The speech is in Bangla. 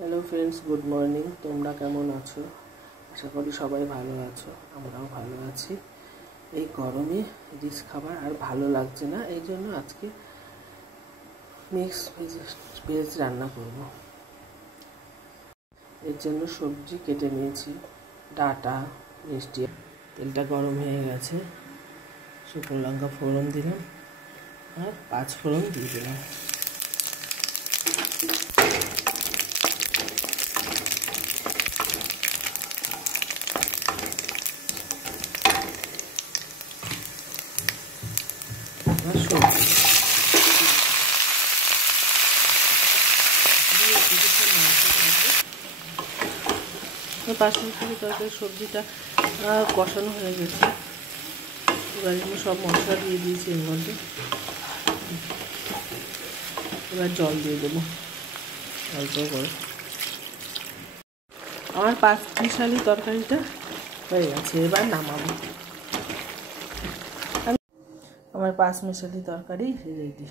Hello friends, good morning. তোমরা কেমন আছো? আশা করি সবাই ভালো আছো। আমরাও ভালো আছি। এই গরমে রিচ খাবার আর ভালো লাগছে না, এই জন্য আজকে মিক্স ভেজ রান্না করব। এর জন্য সবজি কেটে নিয়েছি, ডাঁটা, মিষ্টি। তেলটা গরম হয়ে গেছে, শুকনো লঙ্কা ফোড়ন দিলাম আর 5 ফোড়ন দিয়ে দিলাম। বাসমতি তরকারি সবজিটা কষানো হয়ে গেছে। এবার সব মশলা দিয়ে দিয়েছি এর মধ্যে। এবার জল দিয়ে দেবো অল্প করে। আমার 5 মিশালি তরকারিটা হয়ে গেছে, এবার নামাবো। আমার 5 মিশালি তরকারি রেডি।